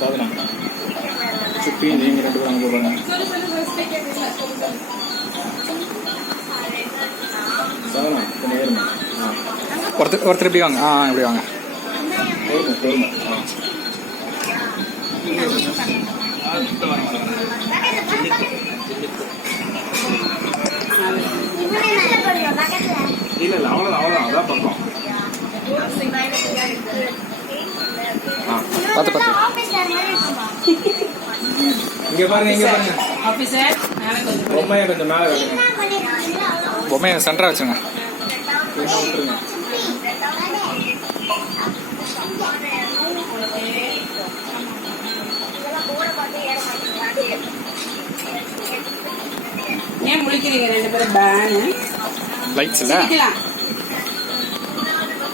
சாதனா சுப்பி நீங்க 2 பேரும் அங்க போறாங்க. சாதனா கொஞ்சம் ஏறுங்க. ஒருத்தர் இப்படி வாங்க. இப்படி வாங்க. போருங்க. இல்ல அவ்வளவுதான் அதான் பக்கம். பார்த்து இங்க பாருங்க. பொம்மையை கொஞ்சம் மேல வைங்க. பொம்மையை சென்டரா வச்சுங்க. ஏன் முழிக்கிறீங்க 2 பேரும்? பேனு லைட்ஸ் இல்ல.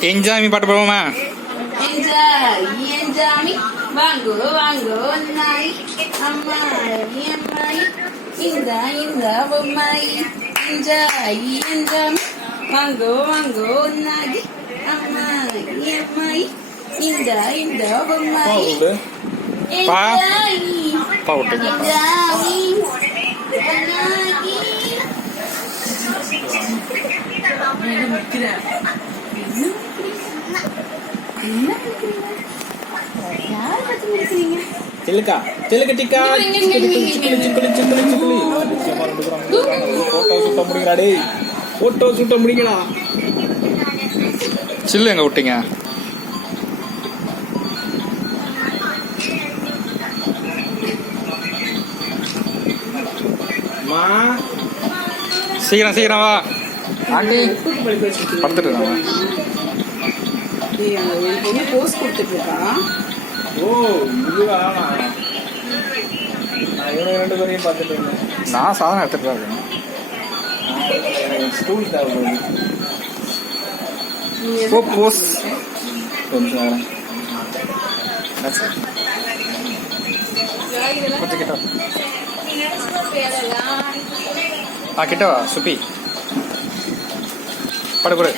என்ஜாமி பாட்டு போவோமா? என்ஜாமி வாங்கோ நாய் அம்மாயி இந்த பொம்மாயி என்ஜாமி வாங்கோ நாய் அம்மாயி இந்த பொம்மாயி சில்லுக்கா டிக்கா போட்டோ சுட்ட முடிங்களா? சில்லு எங்க விட்டீங்க? சீக்கிரம் வா ஆண்டி. படுத்துட்டு போஸ்ட் கொடுத்துட்டு இருக்கா. நான் 2 பேரையும் பார்த்துட்டு இருந்தேன். நான் சாதனை எடுத்துட்டு தான் இருக்கேன். ஸ்டூல் தேவைப்படுது. போஸ் கொஞ்சம் நேரம் கொஞ்சம் கிட்ட வா சுப்பி. படுக்கூட